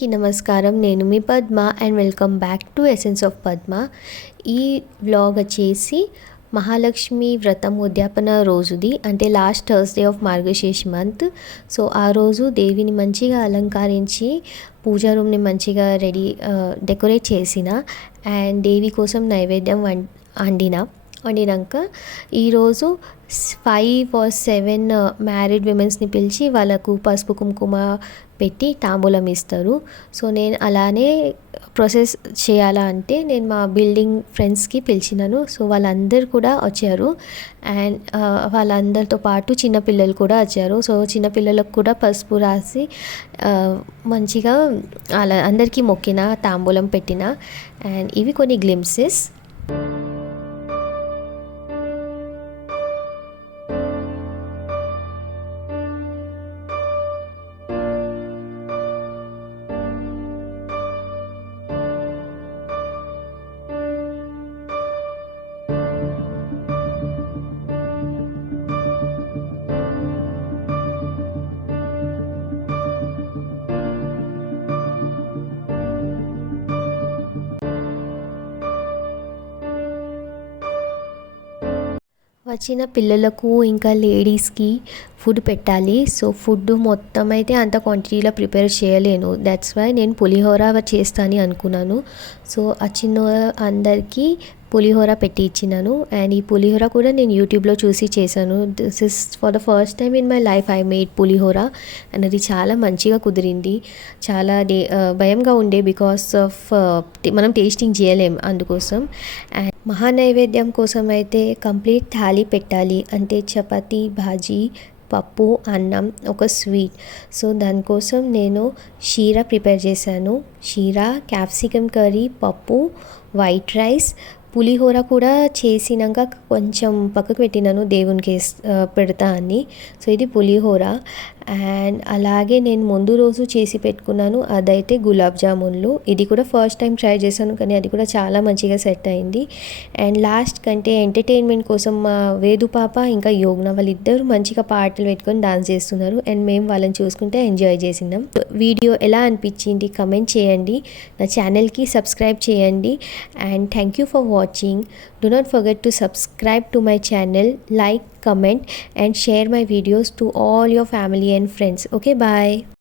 అందరికీ నమస్కారం. నేను మీ Padma and welcome back to essence of Padma. ఈ వ్లాగ్ వచ్చేసి మహాలక్ష్మి వ్రతం ఉద్యాపన రోజుది, అంటే last Thursday of Margashirsh month. So ఆ రోజు దేవిని మంచిగా అలంకరించి పూజా రూమ్ని మంచిగా డెకరేట్ చేసిన అండ్ దేవి కోసం నైవేద్యం వండినాక ఈరోజు 5 or 7 మ్యారీడ్ విమెన్స్ని పిలిచి వాళ్ళకు పసుపు కుంకుమ పెట్టి తాంబూలం ఇస్తారు. సో నేను అలానే ప్రాసెస్ చేయాలా అంటే నేను మా బిల్డింగ్ ఫ్రెండ్స్కి పిలిచినాను. సో వాళ్ళందరూ కూడా వచ్చారు అండ్ వాళ్ళందరితో పాటు చిన్నపిల్లలు కూడా వచ్చారు. సో చిన్నపిల్లలకు కూడా పసుపు రాసి మంచిగా అలా అందరికీ మొక్కిన, తాంబూలం పెట్టిన. అండ్ ఇవి కొన్ని గ్లింప్సెస్. వచ్చిన పిల్లలకు ఇంకా లేడీస్కి ఫుడ్ పెట్టాలి. సో ఫుడ్ మొత్తం అయితే అంత క్వాంటిటీలో ప్రిపేర్ చేయలేను. దట్స్ వై నేను పులిహోర చేస్తాను అనుకున్నాను. సో వచ్చిన అందరికీ పులిహోర పెట్టి ఇచ్చినాను. అండ్ ఈ పులిహోర కూడా నేను యూట్యూబ్లో చూసి చేశాను. This is for the first time in my life I made pulihora. And అది చాలా మంచిగా కుదిరింది. చాలా భయంగా ఉండే బికాస్ ఆఫ్ మనం టేస్టింగ్ చేయలేం అందుకోసం. అండ్ మహానైవేద్యం కోసం అయితే కంప్లీట్ థాలీ పెట్టాలి, అంటే చపాతీ, భాజీ, పప్పు, అన్నం, ఒక స్వీట్. సో దానికోసం నేను షీరా ప్రిపేర్ చేశాను. షీరా, క్యాప్సికమ్ కర్రీ, పప్పు, వైట్ రైస్, పులిహోర కూడా చేసినాక కొంచెం పక్కకు పెట్టినాను దేవునికి పెడతా అని. సో ఇది పులిహోర. అండ్ అలాగే నేను ముందు రోజు చేసి పెట్టుకున్నాను, అదైతే గులాబ్ జామున్లు. ఇది కూడా ఫస్ట్ టైం ట్రై చేశాను, కానీ అది కూడా చాలా మంచిగా సెట్ అయింది. అండ్ లాస్ట్ కంటే ఎంటర్టైన్మెంట్ కోసం మా వేదు పాప ఇంకా యోగ్న వాళ్ళిద్దరు మంచిగా పాటలు పెట్టుకొని డాన్స్ చేస్తున్నారు అండ్ మేము వాళ్ళని చూసుకుంటే ఎంజాయ్ చేసినాం. వీడియో ఎలా అనిపించింది కమెంట్ చేయండి, నా ఛానల్కి సబ్స్క్రైబ్ చేయండి. And thank you for watching. Do not forget to subscribe to my channel, like, comment and share my videos to all your family and friends. Okay, bye.